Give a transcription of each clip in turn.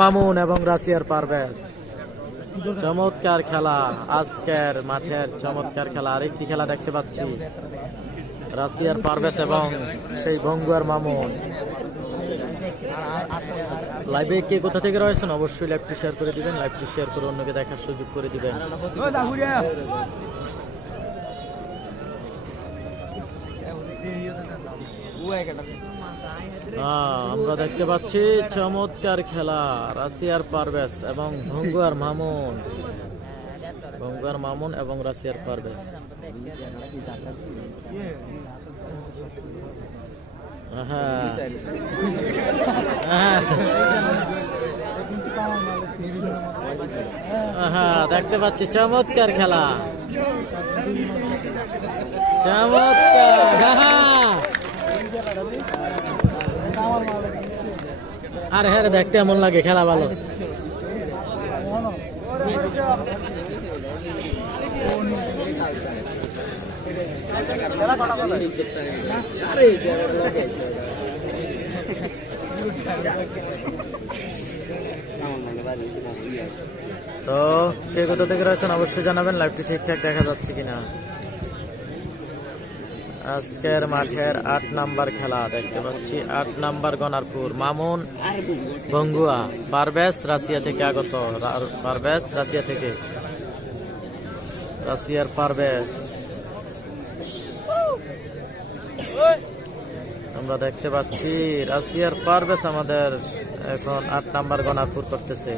মামুন এবং রাশিয়ার পারভেজ। চমৎকার খেলা। আজকের মাঠের চমৎকার খেলা। আরেকটি খেলা দেখতে পাচ্ছি। রাশিয়ার পারভেজ এবং সেই ভঙ্গুয়ার মামুন। লাইভে কে কোথা থেকে রয়েছেন? অবশ্যই লাইভটি শেয়ার করে দিবেন। লাইভটি শেয়ার করে অন্যকে দেখার সুযোগ করে দিবেন। আমরা দেখতে পাচ্ছি চমৎকার খেলা, রাশিয়ার পারভেজ এবং ভঙ্গুয়ার মামুন। ভঙ্গুয়ার মামুন এবং রাশিয়ার পারভেজ। হ্যাঁ দেখতে পাচ্ছি চমৎকার খেলা। চমৎকার হ্যাঁ আরে হ্যাঁ দেখতে এমন লাগে খেলা ভালো। তো কে কোথা থেকে রয়েছেন অবশ্যই জানাবেন, লাইভটি ঠিকঠাক দেখা যাচ্ছে কিনা। আজকের মাঠের আট নাম্বার খেলা দেখতে পাচ্ছি। আট নাম্বার গনারপুর। মামুন ভঙ্গুয়া পারভেজ রাশিয়া থেকে আগত। পারভেজ রাশিয়া থেকে। রাশিয়ার পারভেজ। আমরা দেখতে পাচ্ছি, রাশিয়ার পারভেজ আমাদের এখন আট নাম্বার গনারপুর করতেছে।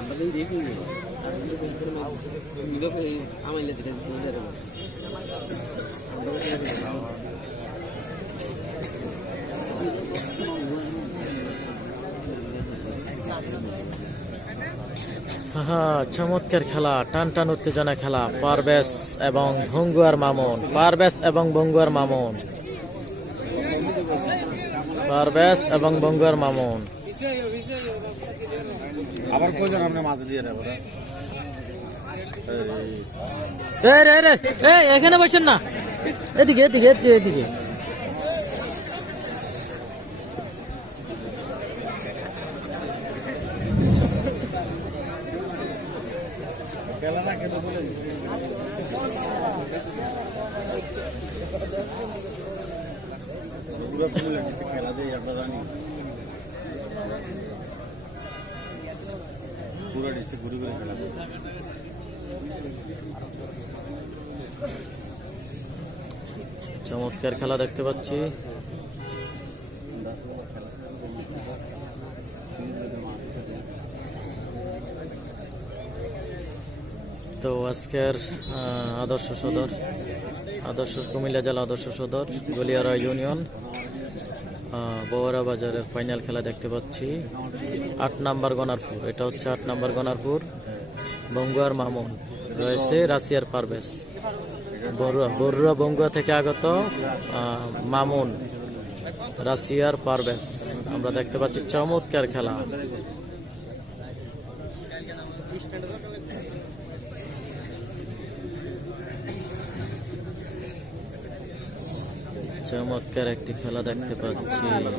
আমাদের দেখি চমৎকার খেলা টান টান উত্তেজনা খেলা পারবেশ এবং ভঙ্গুয়ার মামুন পারবেশ এবং ভঙ্গুয়ার মামুন পারবেশ এবং ভঙ্গুয়ার মামুন। আবার কয়জন আপনি মাঝে দিয়ে দেবো রে? এ রে রে এখানে বসেন না। এদিকে এদিকে এদিকে। খেলা আমরা জানি। পুরো ডিস্ট্রিক্ট ঘুরে ঘুরে খেলা চমৎকার খেলা দেখতে পাচ্ছি। তো আজকের আদর্শ সদর, আদর্শ কুমিল্লা জেলা আদর্শ সদর, গলিয়ারা ইউনিয়ন। বৌরা বাজারের ফাইনাল খেলা দেখতে পাচ্ছি। আট নাম্বার গনারপুর, এটা হচ্ছে আট নাম্বার গনারপুর। বঙ্গুয়ার মামুন, রয়েছে রাশিয়ার পারভেজ। বড়ুয়া বড়ুয়া বঙ্গুয়া থেকে আগত মামুন, রাশিয়ার পারভেজ। আমরা দেখতে পাচ্ছি চমৎকার খেলা। চমৎকার একটি খেলা দেখতে পাচ্ছি। বলি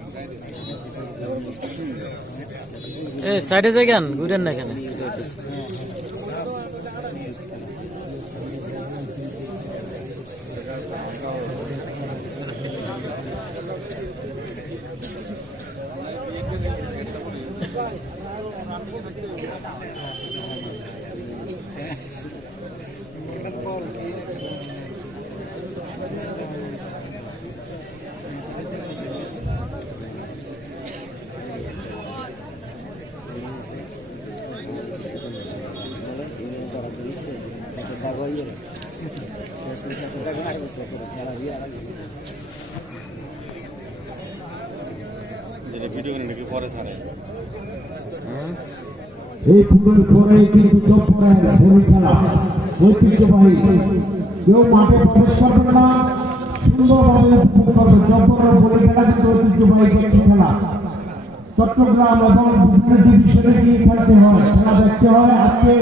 যেটা ভিডিও করে নাকি পরে ছাড়ে হুম? এই ফুলের পরে কিন্তু হোলি খেলা। ঐতিহ্যবাহী। কেউ মাঠে প্রবেশ করবেন না। সুন্দরভাবে উপভোগ করবে। চপ্পরের হোলি খেলা কিন্তু ঐতিহ্যবাহী একটি খেলা। চট্টগ্রাম এবং বিভিন্ন ডিভিশনে গিয়ে খেলতে হয়। খেলা দেখতে হয়। আজকে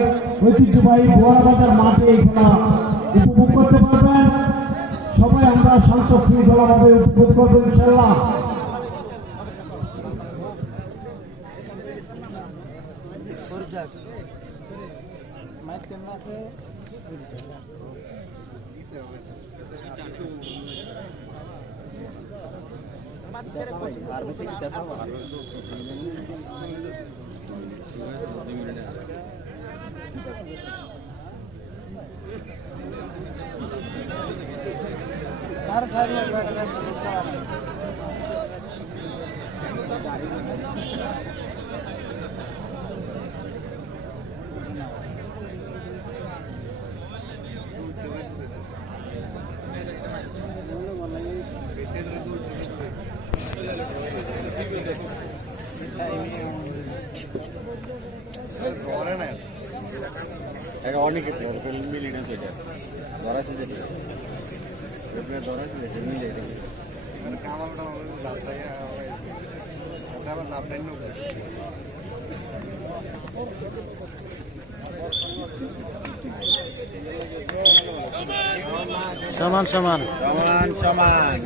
ঐতিহ্যবাহী বোয়ারবাজার মাঠে এই খেলা উপভোগ করতে পারবেন। সবাই আমরা শান্ত, শৃঙ্খলাভাবে উপভোগ করব ইনশাল্লাহ আর বেশি কিছু আছে এটা অনেক মিলি না তো এটা ধরাছে এটা ধরাছে যেটা মিলে এটা সমান সমান। সমান সমান।